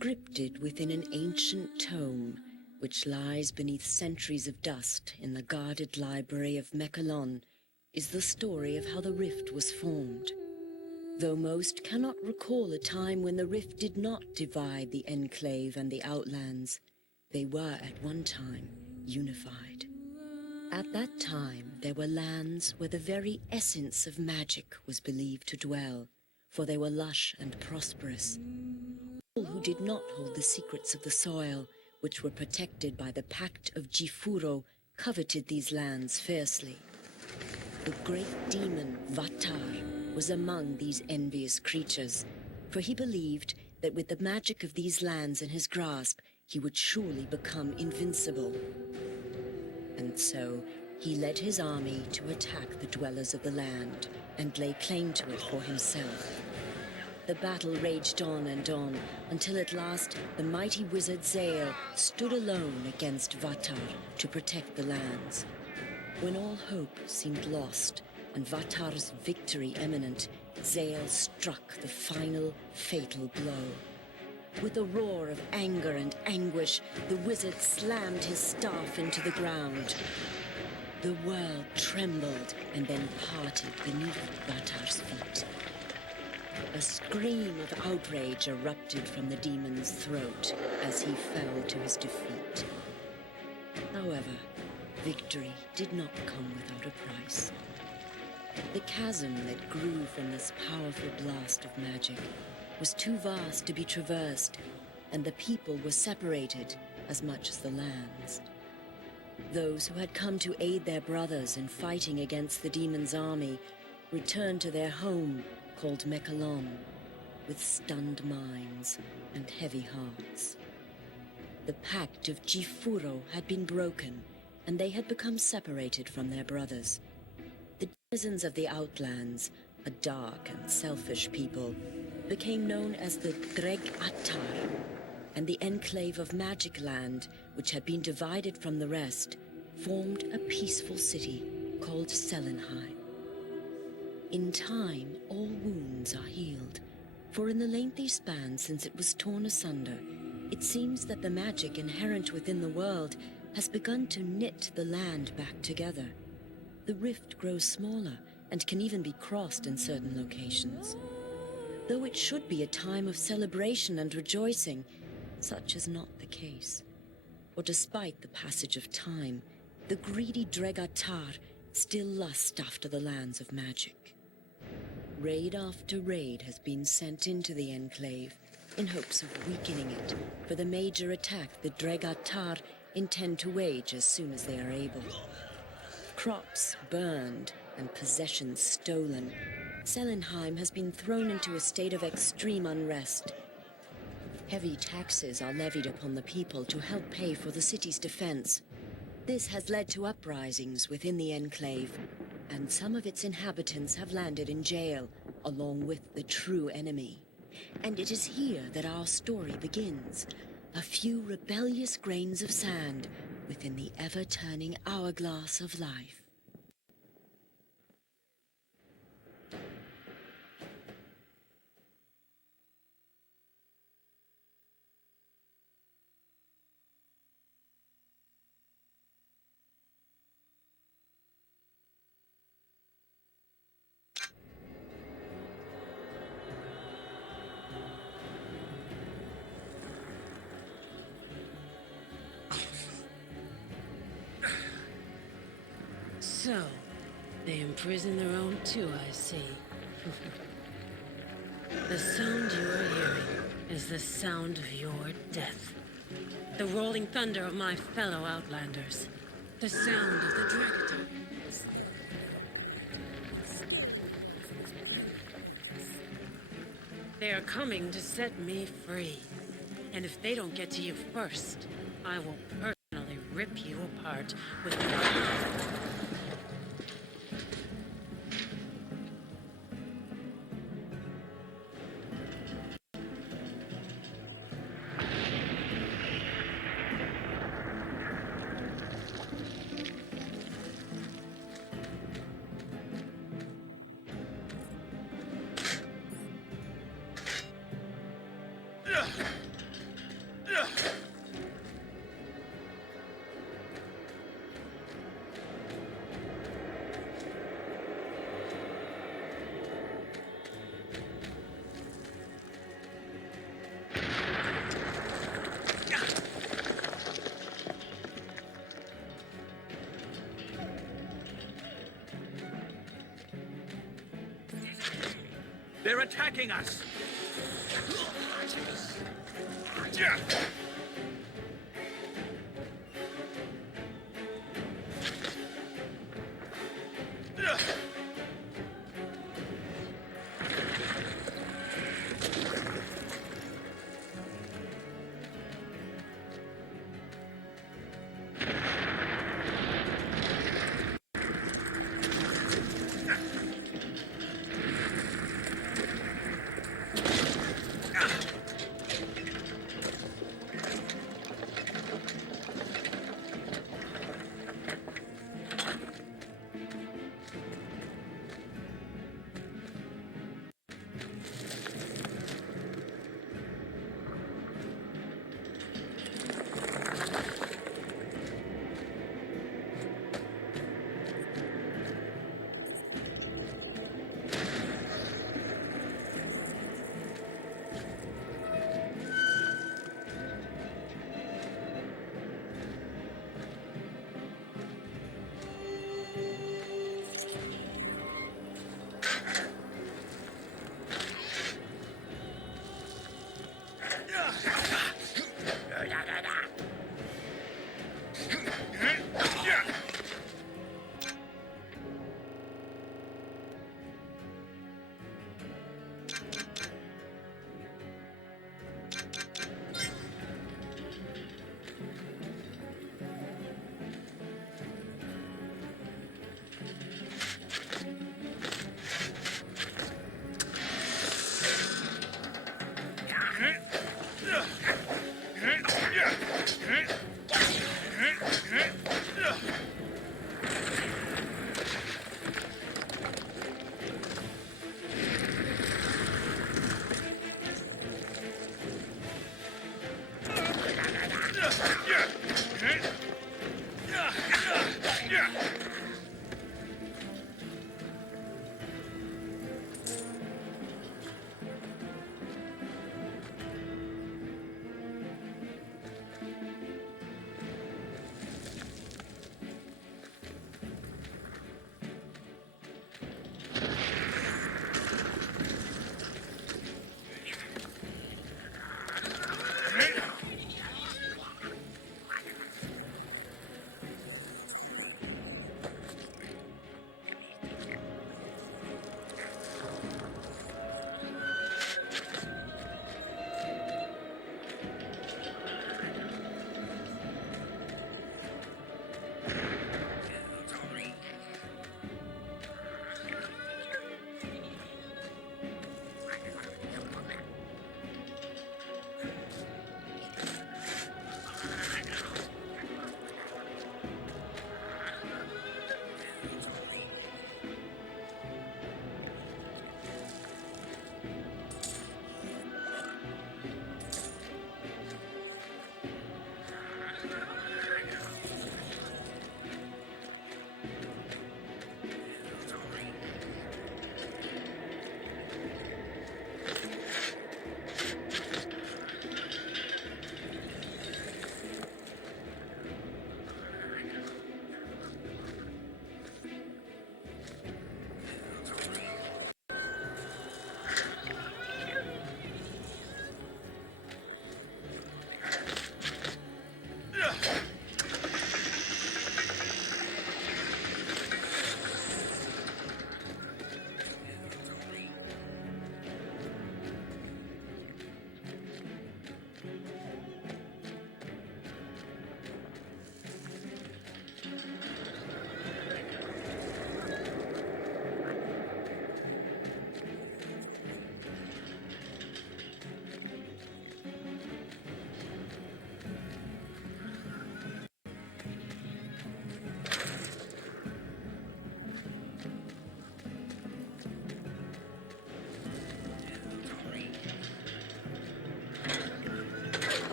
Scripted within an ancient tome, which lies beneath centuries of dust in the guarded library of Mechalon, is the story of how the rift was formed. Though most cannot recall a time when the rift did not divide the Enclave and the Outlands, they were at one time unified. At that time, there were lands where the very essence of magic was believed to dwell, for they were lush and prosperous. All who did not hold the secrets of the soil, which were protected by the Pact of Jifuro, coveted these lands fiercely. The great demon Vatar was among these envious creatures, for he believed that with the magic of these lands in his grasp, he would surely become invincible. And so, he led his army to attack the dwellers of the land and lay claim to it for himself. The battle raged on and on, until at last the mighty wizard Zale stood alone against Vatar to protect the lands. When all hope seemed lost and Vatar's victory imminent, Zale struck the final fatal blow. With a roar of anger and anguish, the wizard slammed his staff into the ground. The world trembled and then parted beneath Vatar's feet. A scream of outrage erupted from the demon's throat as he fell to his defeat. However, victory did not come without a price. The chasm that grew from this powerful blast of magic was too vast to be traversed, and the people were separated as much as the lands. Those who had come to aid their brothers in fighting against the demon's army returned to their home called Mechalon, with stunned minds and heavy hearts. The Pact of Jifuro had been broken, and they had become separated from their brothers. The denizens of the Outlands, a dark and selfish people, became known as the Dreg Attar, and the Enclave of Magic Land, which had been divided from the rest, formed a peaceful city called Selenheim. In time, all wounds are healed, for in the lengthy span since it was torn asunder, it seems that the magic inherent within the world has begun to knit the land back together. The rift grows smaller and can even be crossed in certain locations. Though it should be a time of celebration and rejoicing, such is not the case. For despite the passage of time, the greedy Dregatar still lust after the lands of magic. Raid after raid has been sent into the Enclave in hopes of weakening it for the major attack the Dregatar intend to wage as soon as they are able. Crops burned and possessions stolen, Selenheim has been thrown into a state of extreme unrest. Heavy taxes are levied upon the people to help pay for the city's defense. This has led to uprisings within the Enclave, and some of its inhabitants have landed in jail, along with the true enemy. And it is here that our story begins. A few rebellious grains of sand within the ever-turning hourglass of life. So, they imprison their own too, I see. The sound you are hearing is the sound of your death. The rolling thunder of my fellow Outlanders. The sound of the dragon. They are coming to set me free. And if they don't get to you first, I will personally rip you apart with my... They're attacking us!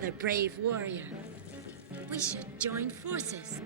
Another brave warrior. We should join forces.